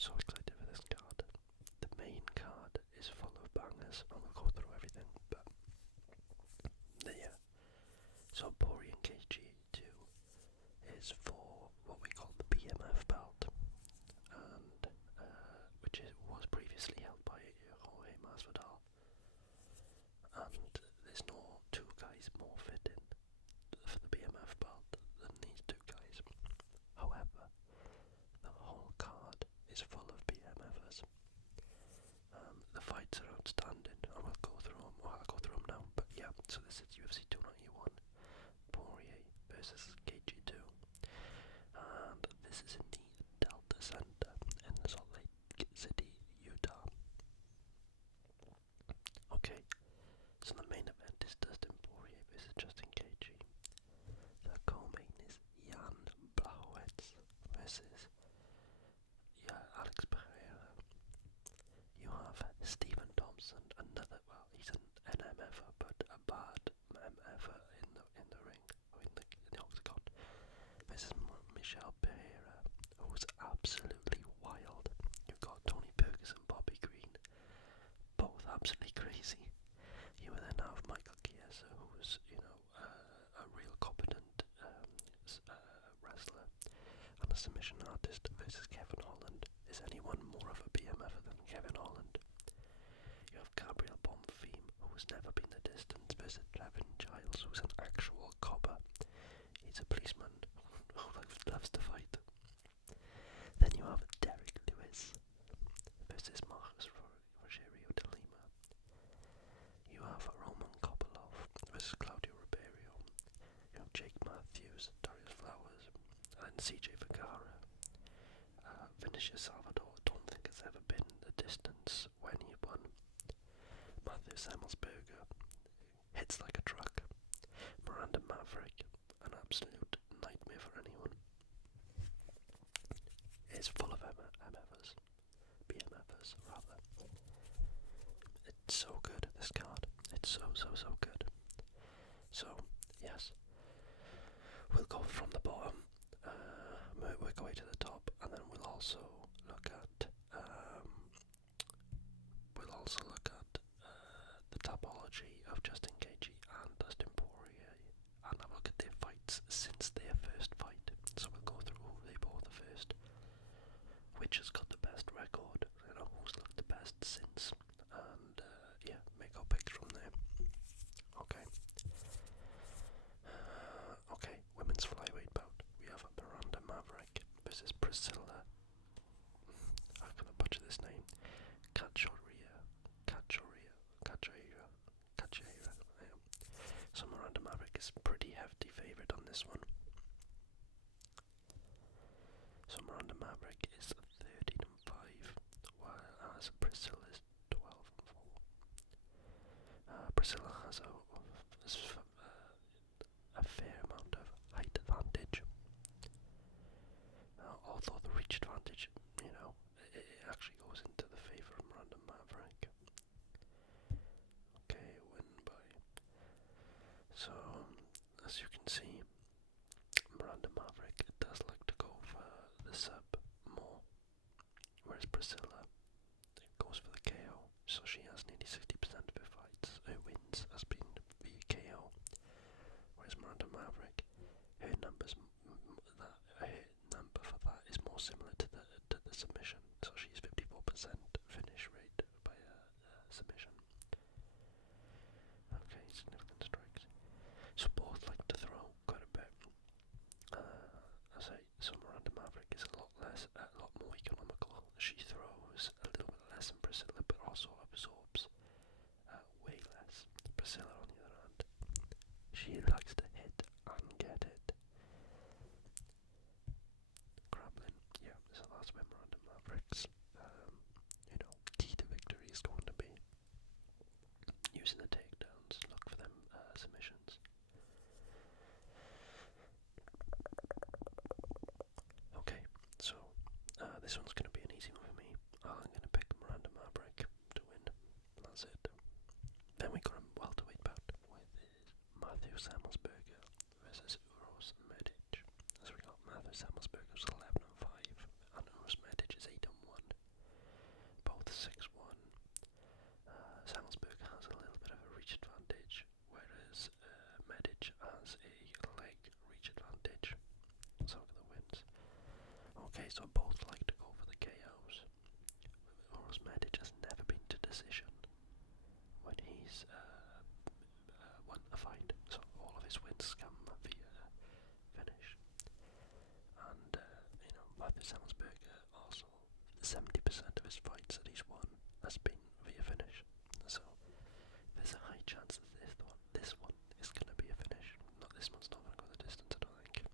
so excited for this card. The main card is full of bangers. I'm going to go through everything, but yeah. So Poirier and Gaethje 2 is for what we call the BMF belt, and which was previously held by Jorge Masvidal. And there's no two guys more fitting for the BMF belt than these two guys. However, the whole card is full of BMF'ers. The fights are outstanding. I will go through them. Well, I'll go through them now. But yeah, so this is UFC 291. Poirier versus Gaethje 2. And this is in the Delta Center in Salt Lake City, Utah. Okay, so the main event is Dustin Poirier versus Justin Gaethje. The co-main is Jan Blachowics versus Alex Pereira. You have Stephen Thompson, another, well, he's an MF'er, but a bad MF'er in the ring, or in the octagon, versus Michel Pereira, who's absolutely wild. You've got Tony Ferguson, Bobby Green, both absolutely crazy. You will then have Michael Chiesa, who's, a real competent wrestler and a submission artist, versus Kevin Holland. Is anyone more of a BMF than Kevin Holland? You have Gabriel Bonfim, who's never been the distance, versus Trevin Giles, who's an actual copper. He's a policeman who loves to fight. Then you have Derek Lewis versus Marcus Rogerio de Lima. You have Roman Kopylov versus Claudio Ribeiro. You have Jake Matthews, Darius Flowers, and CJ Vergara. Vinicius Salvador, don't think has ever been the distance when he won. Matthew Semmelsberger hits like a truck. Miranda Maverick, an absolute nightmare for anyone. It's full of MF'ers, BMF'ers rather. It's so good, this card. It's so good. So, yes, we'll go from the bottom, work our way to the top, and then we'll also look at the topology of Justin Gaethje and Dustin Poirier, and have a look at their fights since their first fight. So we'll go through who they both the first, which has got the best record, who's looked the best since, and make our picks from there. Okay, women's flyweight bout. We have Miranda Maverick versus Priscilla. I'm gonna butcher this name. Cachoeira. So Miranda Maverick is a pretty hefty favourite on this one. So Miranda Maverick is 13-5, whereas Priscilla is 12-4. Priscilla has a fair amount of height advantage, although the reach advantage, it actually goes into the favour of Miranda Maverick. Okay, win by. So, as you can see, Miranda Maverick does like to go for the sub more, whereas Priscilla goes for the KO. So she has nearly 60% of her fights, her wins has been via KO. Whereas Miranda Maverick, her number for that is more similar to the submission. So she's 54% finish rate by a submission. Okay, significant strikes. So both like to throw quite a bit. So Miranda Maverick is a lot more economical. She throws a little bit less than Priscilla, but also absorbs way less. Priscilla, on the other hand, she likes to hit and get it. Grappling, yeah, so that's where Miranda Maverick's, key to victory is going to be. Using the takedowns, look for them submissions. Okay, so this one's going to be an easy one for me. I'm going to pick Miranda Maverick to win. That's it. Then we got a welterweight bout with Matthew Semmelsberger versus Uros Medic. So we got Matthew Semmelsberger who's 11-5 and Uros Medic is 8-1. so both like to go for the KOs. Medic has never been to decision when he's won a fight, so all of his wins come via finish. And Matthew Semmelsberger also 70% of his fights that he's won has been via finish. So there's a high chance that this one is going to be a finish. This one's not going to go the distance, I don't think.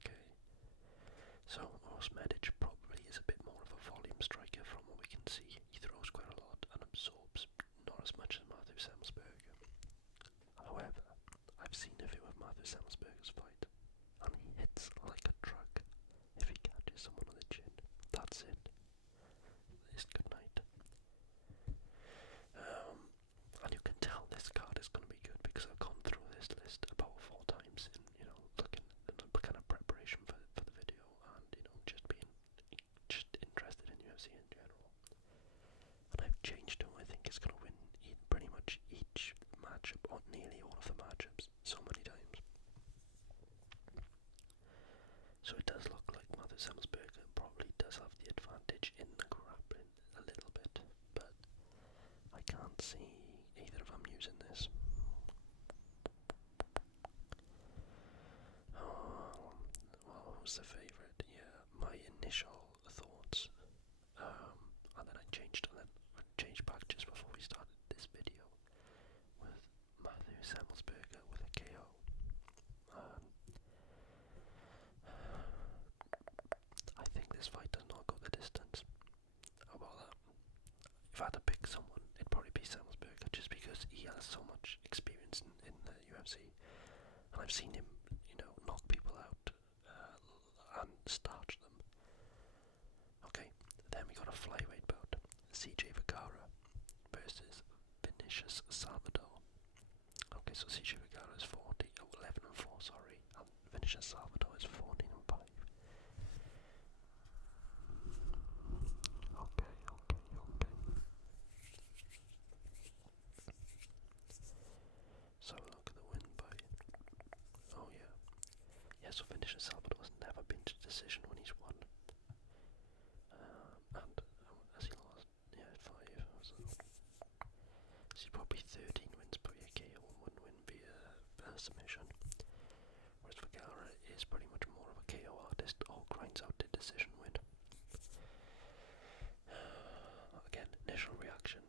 Okay. So Horse Medic probably is a bit more of a volume striker from what we can see. He throws quite a lot and absorbs not as much as Matthew Semmelsberger. However, I've seen a few of Matthew Semmelsberger's fight, and he hits like a truck. If he catches someone on the chin, that's it. It's good night. And you can tell this card is going to be good because I've gone through this list about 4 times in, looking at the kind of preparation for the video, and just being interested in UFC in general. And I've changed who I think is going to win pretty much each matchup, or nearly all of the matchups, so many times. So it does look like Matthew Semmelsberger probably does have the advantage in the grappling a little bit, but I can't see either of them using this. Well, who's the favourite? Yeah, my initial thoughts, and then I changed back just before we started this video, with Matthew Semmelsberger with a KO. I think this fight does not go the distance. How about that? If I had to pick someone, it'd probably be Semmelsberger, just because he has so much experience in the UFC, and I've seen him, knock people out and starch them. Okay, then we got a flyweight bout: CJ Vergara versus Vinicius Salvador. Okay, so CJ Vergara is 11-4, sorry, and Vinicius Salvador is 14-5. Okay. So look at the win by. Oh yeah. Yeah, so Vinicius Salvador has never been to decision when he's won. And as he lost, 5. So he's probably 13 wins per KO and 1 win via submission. Whereas Vergara is pretty much more of a KO artist, or grinds out the decision win. Again, initial reaction.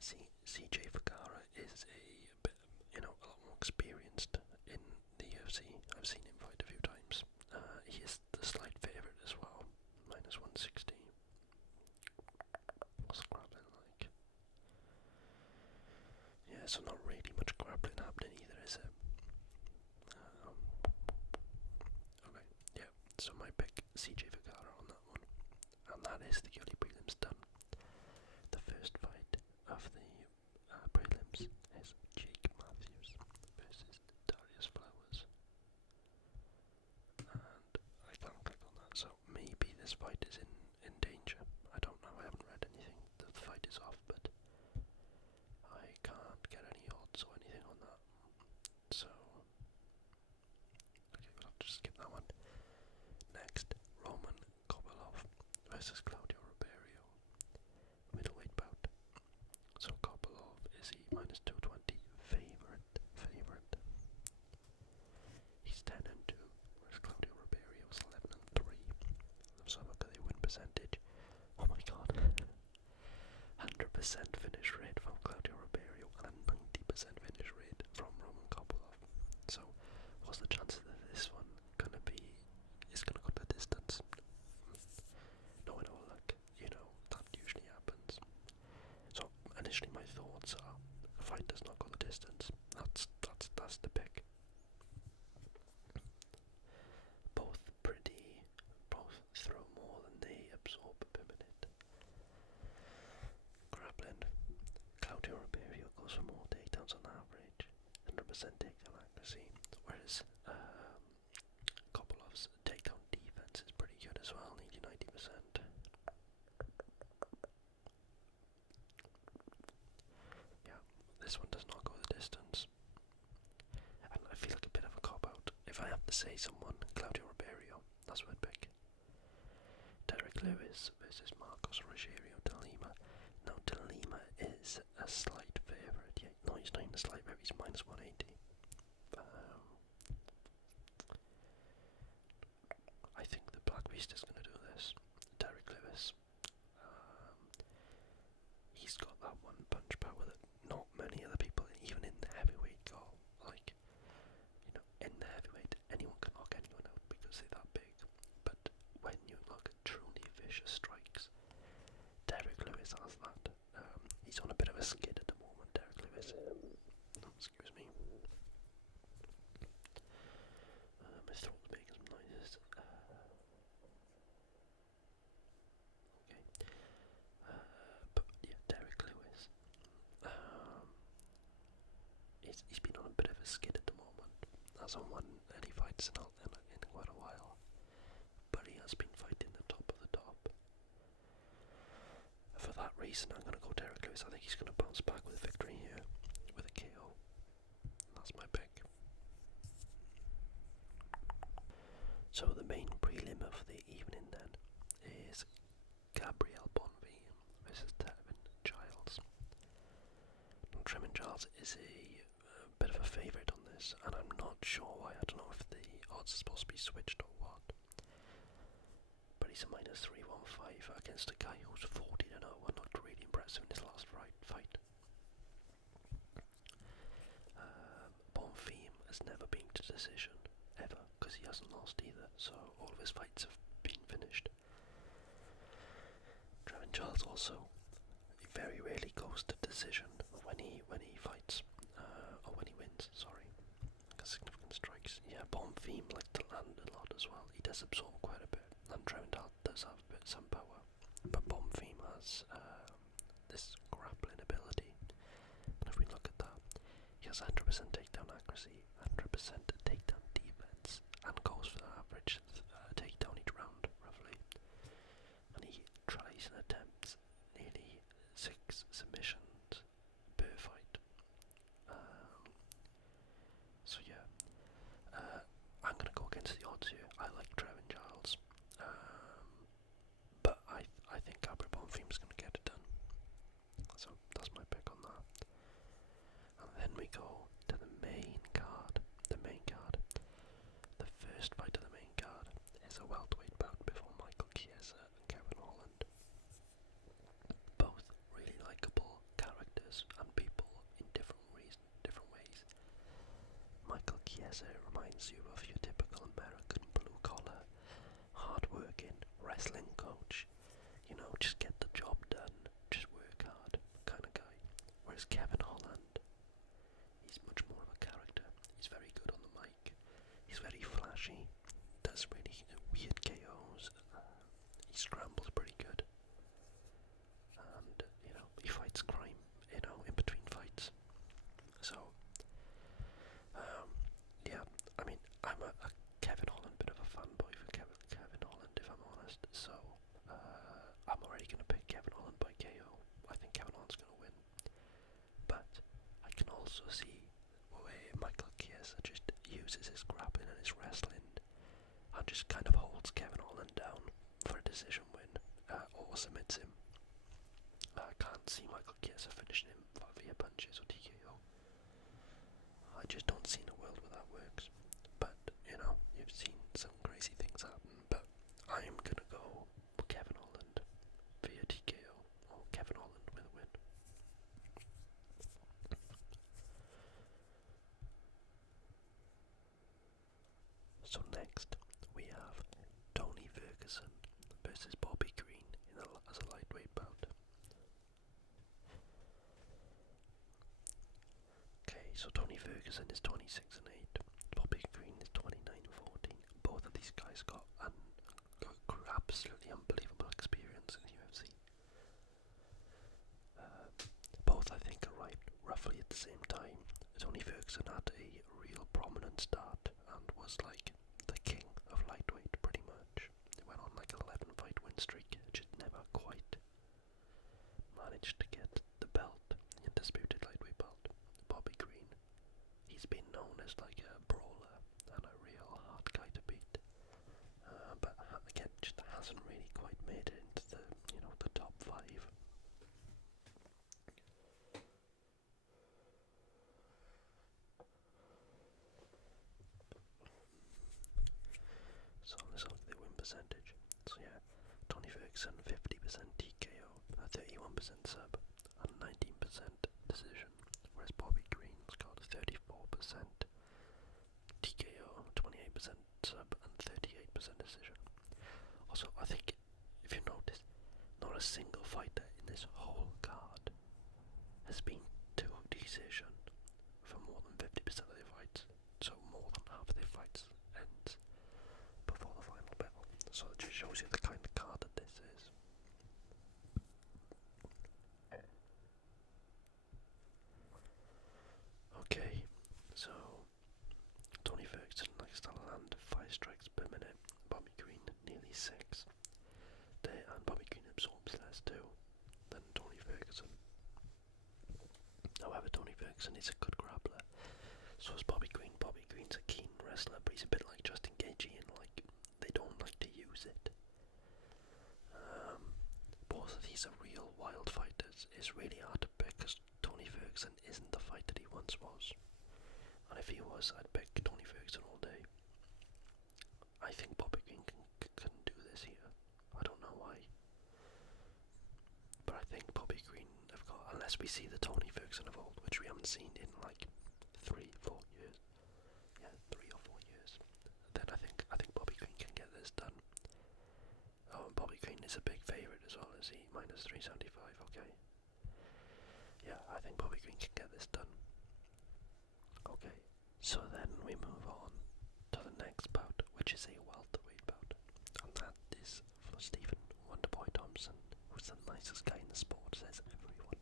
CJ Vergara is a bit, a lot more experienced in the UFC. I've seen him fight a few times. He is the slight favourite as well, -160. What's grappling like? Yeah, so not really much grappling happening either, is it? Okay, yeah, so my pick, CJ Vergara on that one. And that is the early prelims done. The first fight of the prelims is Jake Matthews versus Darius Flowers. And I can't click on that, so maybe this fight is in danger. I don't know, I haven't read anything that the fight is off, but I can't get any odds or anything on that. So, okay, we'll have to just skip that one. Next, Roman Kopylov versus Claudio Ribeiro. Middleweight bout. So Kopylov is the -220 favorite. He's 10-2, whereas Claudio Ribeiro is 11-3. So look at the win percentage. Oh my god. 100% finish rate from Claudio Ribeiro and a 90% finish rate from Roman Kopylov. So what's the chances that this one is gonna go the distance? Knowing all luck, that usually happens. So initially my thoughts are the fight does not go the distance. That's the pick. Both throw more than they absorb per minute. Grappling. Claudio Ribeiro goes for more takedowns on average, 100% takedown accuracy, whereas Kopolov's takedown defense is pretty good as well, 90%. Yeah, this one does not go the distance. And I feel like a bit of a cop-out. If I have to say someone, Claudio Ribeiro, that's what I'd pick. Lewis versus Marcos Rogerio de Lima. Now de Lima is a slight favourite. Yeah, no, he's not even a slight favourite. He's minus 180. I think the Black Beast is going to do this. Derek Lewis. He's got that one punch power that not many other people, even in the heavyweight, got. Like, in the heavyweight, anyone can knock anyone out because they're that big. But when you look at truly vicious strikes, Derek Lewis has that. He's on a bit of a skid at the moment, Derek Lewis. Excuse me. My throat's making some noises. But yeah, Derek Lewis. He's been on a bit of a skid at the moment. Hasn't won any fights in quite a while. But he has been fighting the top of the top. For that reason, I'm going to go Derek Lewis. I think he's going to bounce back with a victory here, with a KO. That's my pick. So the main prelim of the evening then is Gabriel Bonfim versus Trevin Giles. Trevin Giles is a bit of a favourite on this, and I'm not sure why. I don't know if the odds are supposed to be switched or what. But he's a minus 315 against a guy who's 40-0 and looked really impressive in his last fight. Bonfim has never been to decision, ever, because he hasn't lost either, so all of his fights have been finished. Trevin Giles also very rarely goes to decision when he fights, or when he wins, sorry. Significant strikes. Yeah, Bonfim likes to land a lot as well. He does absorb quite a bit, and Trevin Giles does have some power. But Bonfim has this grappling ability, and if we look at that, he has 100% takedown accuracy, 100% takedown defense, and goes for the average takedown each round, roughly. And he tries and attempts nearly 6 submissions per fight. So yeah, I'm gonna go against the odds here. I like Trevin Giles, but I think Gabriel Bonfim's gonna get it done. So that's my pick on that. And then we go to the main card. The first fight of the main card is a welterweight bout before Michel Pereira and Kevin Holland. Both really likeable characters and people in different ways. Michel Pereira reminds you of your typical American blue-collar, hard-working wrestling coach. Just get the job done, just work hard kind of guy. Whereas Kevin Holland, he's much more of a character. He's very good on the mic. He's very flashy. Does really weird KOs. He scrambles pretty good. And, he fights crime, in between fights. So, yeah, I mean, I'm a Kevin Holland bit of a fanboy for Kevin Holland, if I'm honest. So, I'm already going to pick Kevin Holland by KO. I think Kevin Holland's going to win. But I can also see where Michel Pereira just uses his grappling and his wrestling and just kind of holds Kevin Holland down for a decision win, or submits him. I can't see Michel Pereira finishing him via punches or TKO. I just don't see in a world where that works. But, you've seen some crazy things happen. But I'm gonna go Kevin Holland via TKO, or Kevin Holland with a win. So next, we have Tony Ferguson versus Bobby Green as a lightweight bout. Okay, so Tony Ferguson is 26-8, Bobby Green is 29-14. Both of these guys got an absolutely unbelievable experience in the UFC. Both, I think, arrived roughly at the same time. Tony Ferguson had a real prominent start and was like the king of lightweight, pretty much. He went on like an 11-fight win streak, just never quite managed to get the belt, the undisputed lightweight belt. Bobby Green, he's been known as like a brawler and a real hard guy to beat, but again, just hasn't really quite made it top 5. So let's look at the win percentage. So yeah, Tony Ferguson 50% TKO, 31% sub, and 19% decision. Whereas Bobby Green's got 34% TKO, 28% sub, and 38% decision. Also, I think if you notice, not a single fighter in this whole card has been to decision for more than 50% of their fights. So more than half of their fights ends before the final bell. So it just shows you the kind of card that this is. Okay, so Tony Ferguson likes to land 5 strikes per minute. Bobby Green nearly 6. And Bobby Green absorbs less too than Tony Ferguson. However, Tony Ferguson is a good grappler. So is Bobby Green. Bobby Green's a keen wrestler, but he's a bit like Justin Gaethje, and like they don't like to use it. Both of these are real wild fighters. It's really hard to pick because Tony Ferguson isn't the fighter he once was. And if he was, I'd pick Tony Ferguson all day. I think Bobby Green can do this here. I don't know why. But I think Bobby Green have got, unless we see the Tony Ferguson of old, which we haven't seen in like 3-4 years. Yeah, 3 or 4 years. Then I think Bobby Green can get this done. Oh, and Bobby Green is a big favourite as well, is he? Minus 375, okay. Yeah, I think Bobby Green can get this done. Okay, so then we move on to the next bout, which is a welterweight bout. And that is for Stephen Wonderboy Thompson, who's the nicest guy in the sport, says everyone.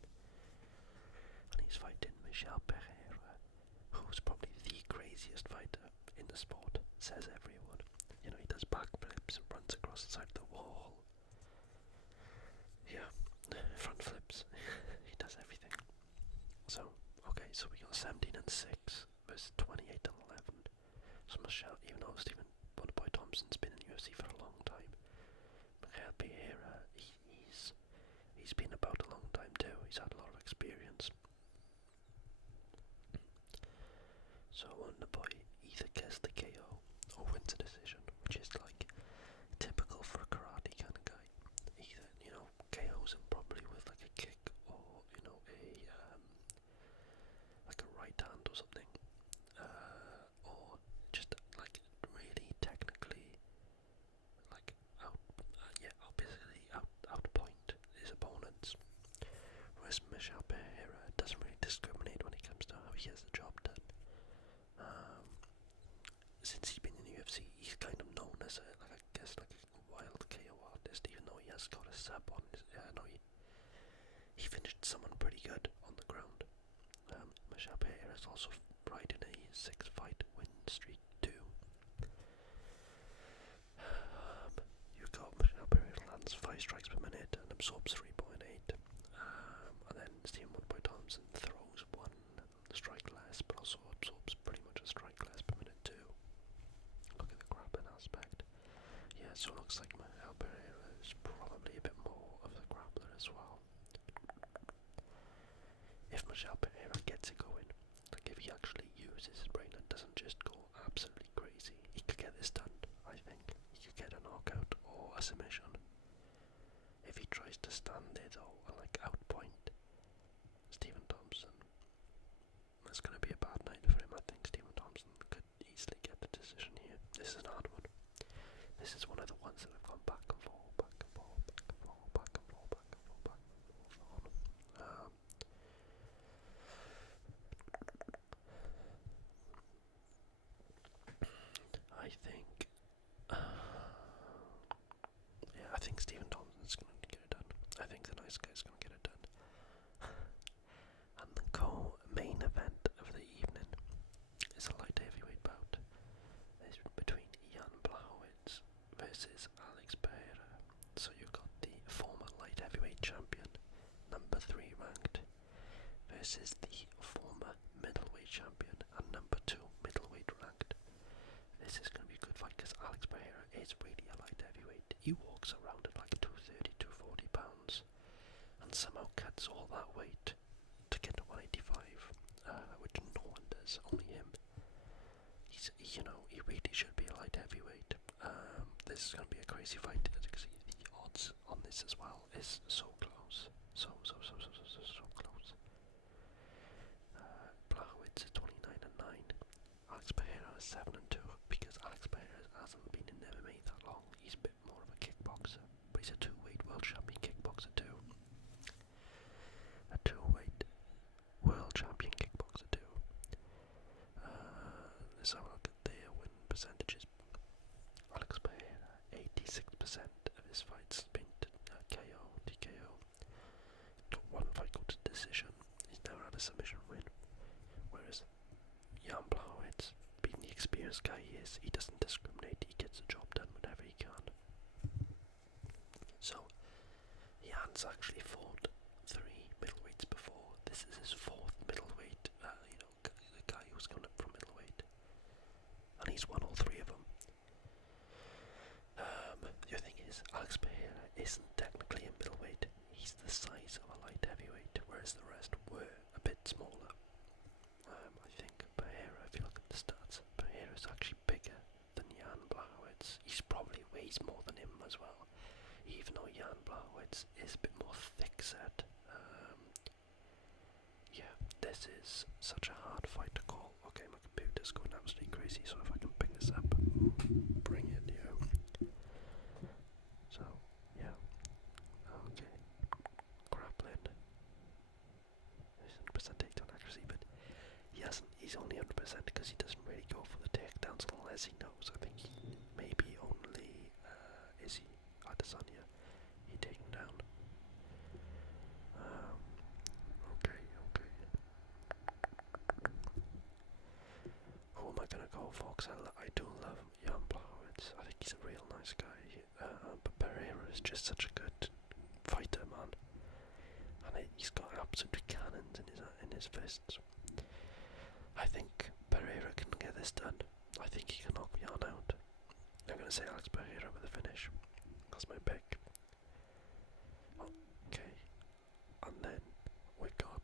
And he's fighting Michel Pereira, who's probably the craziest fighter in the sport, says everyone. You know, he does backflips, runs across the side of the wall. Yeah, front flips. He does everything. So, okay, so we got 17 and 6 versus 28 and 11. So Michel, even though Stephen Wonderboy Thompson's been in UFC for a long time, Michel Pereira, he's been about a long time too. He's had a lot of experience. So Wonderboy either gets the KO or wins a decision, which is like typical for a karate kind of guy. Either, you know, KOs him probably with like a kick or, you know, like a right hand or something, or just like really technically like outpoint his opponents. Whereas Michel Pereira doesn't really discriminate when it comes to how he has the job done. Since he's been in the UFC, he's kind of known as a wild KO artist, even though he has got a sub on his. He finished someone pretty good on the ground. Michel Pereira is also riding a 6-fight win streak too. You've got Michel Pereira lands 5 strikes per minute and absorbs 3.8. And then Stephen Wonderboy Thompson throws 1 strike less, but also absorbs pretty much a strike less per minute too. Look at the grappling aspect. Yeah, so it looks like Michel Pereira is probably a bit more of the grappler as well. If Michel Pereira gets it going, like if he actually uses his brain and doesn't just go absolutely crazy, he could get this done, I think. He could get a knockout or a submission. If he tries to stand there though and like outpoint Stephen Thompson, that's going to be a bad night for him. I think Stephen Thompson could easily get the decision here. This is an hard one. This is one of the ones that have gone back and forth, back and forth, back and forth, back and forth, back and forth, back and forth on. I think, I think Stephen Thompson's going to get it done. I think the nice guy's going to get it done. And the co-main event of the evening is a light heavyweight bout. It's between Blachowics versus Alex Pereira. So you've got the former light heavyweight champion, number 3 ranked, versus the former middleweight champion and number 2 middleweight ranked. This is going to be a good fight because Alex Pereira is really a light heavyweight. He walks around at like 230, 240 pounds. and somehow cuts all that weight to get to 185, which no one does, only him. He really should be a light heavyweight. This is going to be a crazy fight because the odds on this as well is so close. So close. Blachowics is 29-9. Alex Pereira is 7-2 because Alex Pereira hasn't been in MMA that long. He's a bit more of a kickboxer, but he's a two-weight world champion kickboxer too. A two-weight world champion kickboxer too. Let's have a look at their win percentages. Alex Pereira, 86% of his fights been KO, TKO. Got one fight go to decision. He's never had a submission win. Whereas Jan Blachowics, being the experienced guy he is, he doesn't discriminate. He gets the job done whenever he can. So Jan's actually fought 3 middleweights before. This is his 4th middleweight. The guy who's gone up from middleweight, and he's won all 3 of them. The other thing is, Alex Pereira isn't technically a middleweight. He's the size of a light heavyweight, whereas the rest were a bit smaller. I think Pereira, if you look at the stats, Pereira is actually bigger than Jan Blachowics. He probably weighs more than him as well, even though Jan Blachowics is a bit more thick-set. This is such a hard fight to call. Okay, my computer's going absolutely crazy, so if I can pick this up, bring it, So, okay. Grappling. He's 100% takedown accuracy, but he's only 100% because he doesn't really go for the takedowns unless he knows. I think he maybe only, is he Adesanya? He taken down. Okay. Who am I gonna go for? Because I do love Jan Blachowics. I think he's a real nice guy. But Pereira is just such a good fighter, man. And he's got absolute cannons in his fists. I think Pereira can get this done. I think he can knock Jan out. I'm gonna say Alex Pereira with a finish. That's my pick. Okay. And then we got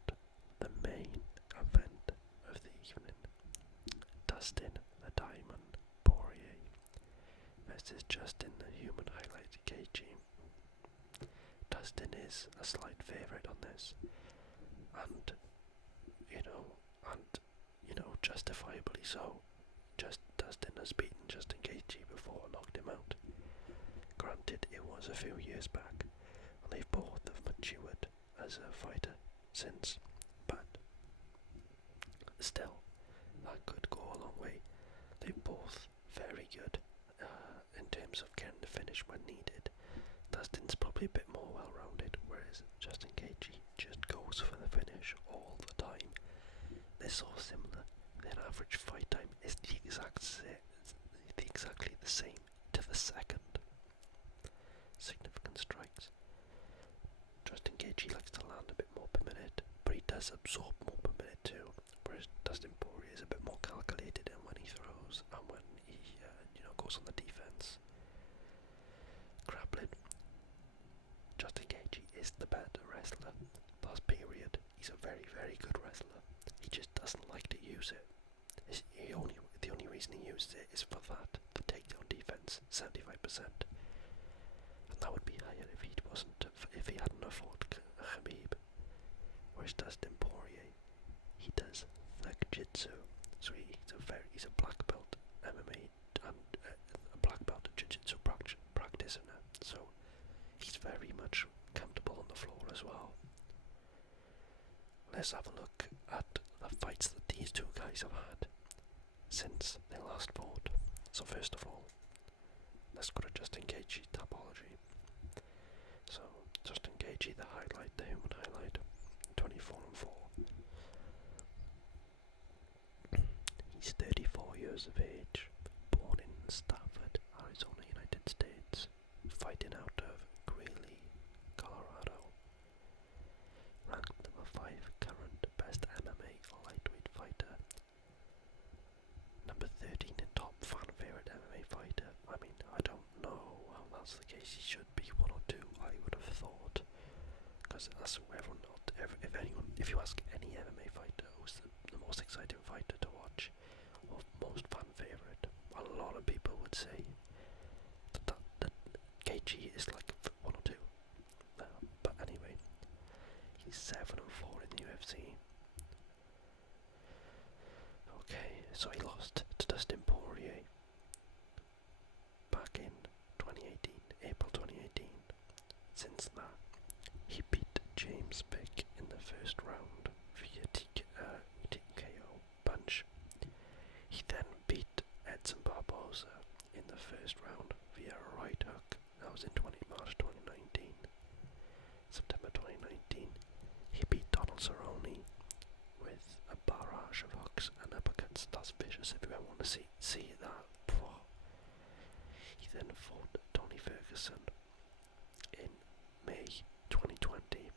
the main event of the evening. Dustin the Diamond Poirier versus Justin the Human Highlight Gaethje. Dustin is a slight favourite on this, and justifiably so. Dustin has beaten Justin Gaethje before and knocked him out. Granted, it was a few years back, and they've both have matured as a fighter since, but still, that could go a long way. They're both very good in terms of getting the finish when needed. Dustin's probably a bit more well-rounded, whereas Justin Gaethje just goes for the finish all the time. They're so similar. Their average fight time is exactly the same to the second. Significant strikes. Justin Gaethje likes to land a bit more per minute, but he does absorb more per minute too. Whereas Dustin Poirier is a bit more calculated in when he throws and when he goes on the defense. Grappling. Justin Gaethje is the better wrestler. That's period. He's a very, very good wrestler. He just doesn't like to use it. The only reason he uses it is for that, the takedown defense, 75%. And that would be higher if he hadn't fought Khabib. Whereas Dustin Poirier, he does thug jitsu. So he's a black belt MMA and a black belt jiu-jitsu practitioner. So he's very much comfortable on the floor as well. Let's have a look at the fights that these two guys have had since they last fought. So first of all, let's go to Justin Gaethje topology. So Justin Gaethje, the human highlight, 24-4. He's 34 years of age, born in Stafford, Arizona, United States, fighting out of Greeley, Colorado. Ranked number 5 current best MMA lightweight fighter. Number 13 in top fan favorite MMA fighter. I mean, I don't know how that's the case. He should be 1 or 2, I would have thought, As everyone, if you ask any MMA fighter who's the most exciting fighter to watch, or most fan favorite, a lot of people would say that Gaethje is like one or two. But anyway, he's 7-4 in the UFC. Okay, so he lost to Dustin Poirier back in 2018, April 2018. Since that, he beat James Vick in the first round via TKO punch. He then beat Edson Barboza in the first round via a right hook. That was in March 2019. September 2019, he beat Donald Cerrone with a barrage of hooks and uppercuts. That's vicious if you ever want to see that. He then fought Tony Ferguson in May 2020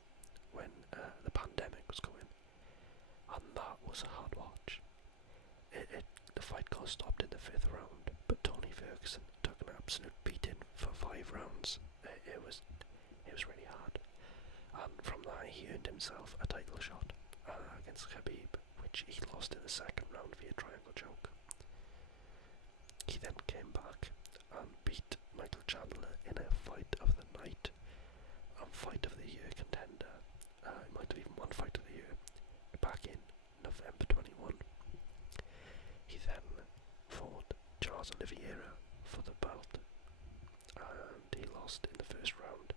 when the pandemic was going, and that was a hard watch. The fight got stopped in the 5th round, but Tony Ferguson took an absolute beating for 5 rounds. It was really hard, and from that he earned himself a title shot against Khabib, which he lost in the 2nd round via triangle choke. He then came back and beat Michael Chandler in a fight of the night and fight of the year contender. It might have even won fight of the year back in November 21. He then fought Charles Oliveira for the belt, and he lost in the 1st round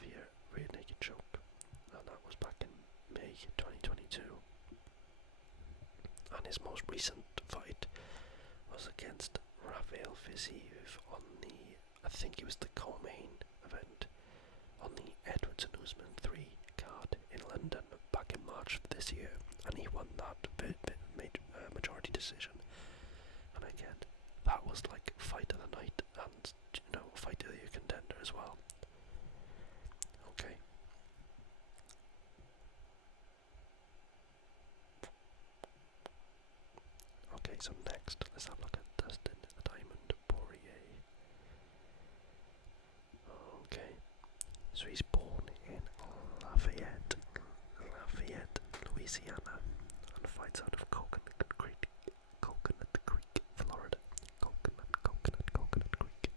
via rear naked choke, and that was back in May 2022. And his most recent fight was against Rafael Fiziev on I think it was the co-main event on the Edwards and Usman 3 card in London back in March of this year, and he won that majority decision. And again, that was like fight of the night and fight of the year contender as well. Okay. Okay, so next, let's have a look at Dustin the Diamond Poirier. Okay, so he's born in Lafayette, Louisiana, and fights out of Coconut Creek, Florida. Coconut Creek.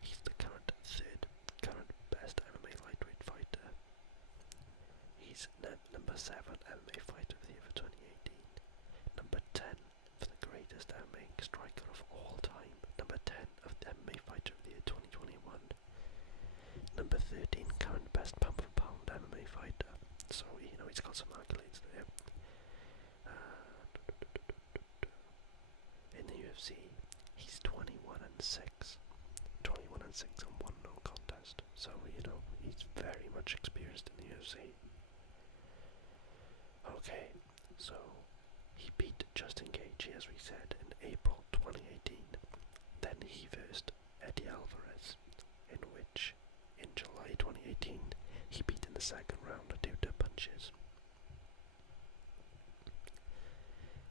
He's the current best MMA lightweight fighter. He's number 7 MMA fighter of the year for 2018. Number 10 for the greatest MMA striker of all time. Number 10 of the MMA fighter of the year 2021. Number 13 current best pound for pound MMA fighter. So he's got some accolades there. In the UFC, he's 21-6. 21-6 and 1 no contest. So he's very much experienced in the UFC. Okay, so he beat Justin Gaethje, as we said, in April 2018. Then he versed Eddie Alvarez, in which, in July 2018, he beat in the 2nd round due to punches.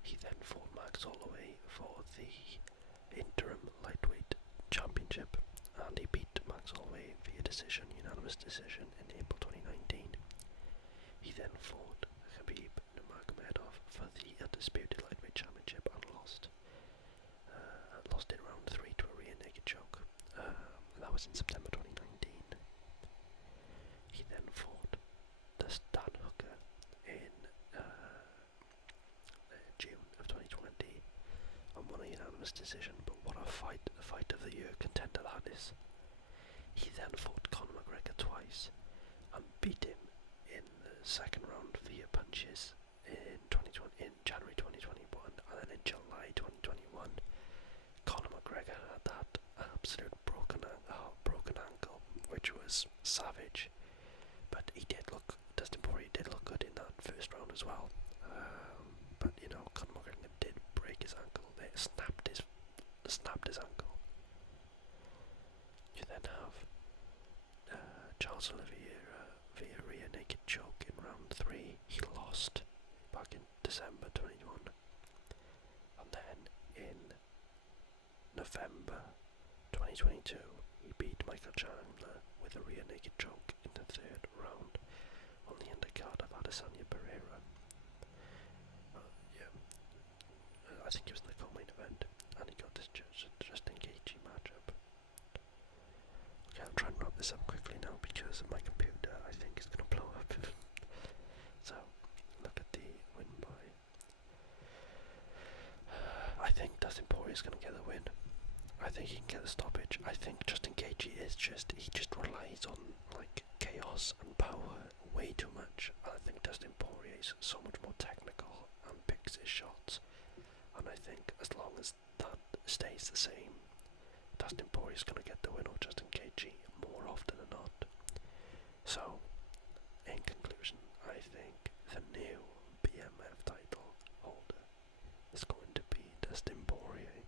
He then fought Max Holloway for the interim lightweight championship, and he beat Max Holloway via unanimous decision in April 2019. He then fought Khabib Nurmagomedov for the undisputed lightweight championship and lost. Lost in round 3 to a rear naked choke. That was in September 2019. He then fought Dan Hooker in June of 2020 and won a unanimous decision. But what a fight! The fight of the year contender that is. He then fought Conor McGregor twice and beat him in the 2nd round via punches in January 2021, and then in July 2021, Conor McGregor had that absolute broken ankle, which was savage. But Dustin Poirier did look good in that 1st round as well. But Conor McGregor did break his ankle. They snapped his ankle. You then have Charles Oliveira via rear naked choke in round 3. He lost back in December 21. And then in November 2022, He beat Michael Chandler with a rear naked choke in the third round. On the undercard of Michel Pereira. Yeah, I think it was in the co-main event, and he got this Dustin Gaethje matchup. Okay, I'll try and wrap this up quickly now because my computer, I think, is gonna blow up. So, look at the win by. I think Dustin Poirier is gonna get the win. I think he can get the stoppage. I think Dustin Gaethje he just relies on like chaos and power way too much. I think Dustin Poirier is so much more technical and picks his shots. And I think as long as that stays the same, Dustin Poirier is gonna get the win over Dustin Gaethje more often than not. So, in conclusion, I think the new BMF title holder is going to be Dustin Poirier.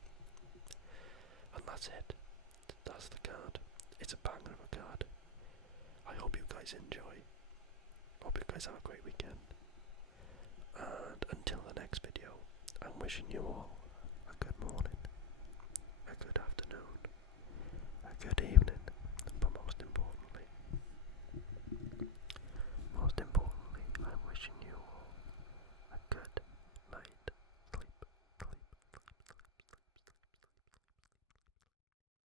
And that's it. That's the card. It's a banger of a card. I hope you guys enjoy. Hope you guys have a great weekend. And until the next video, I'm wishing you all a good morning, a good afternoon, a good evening.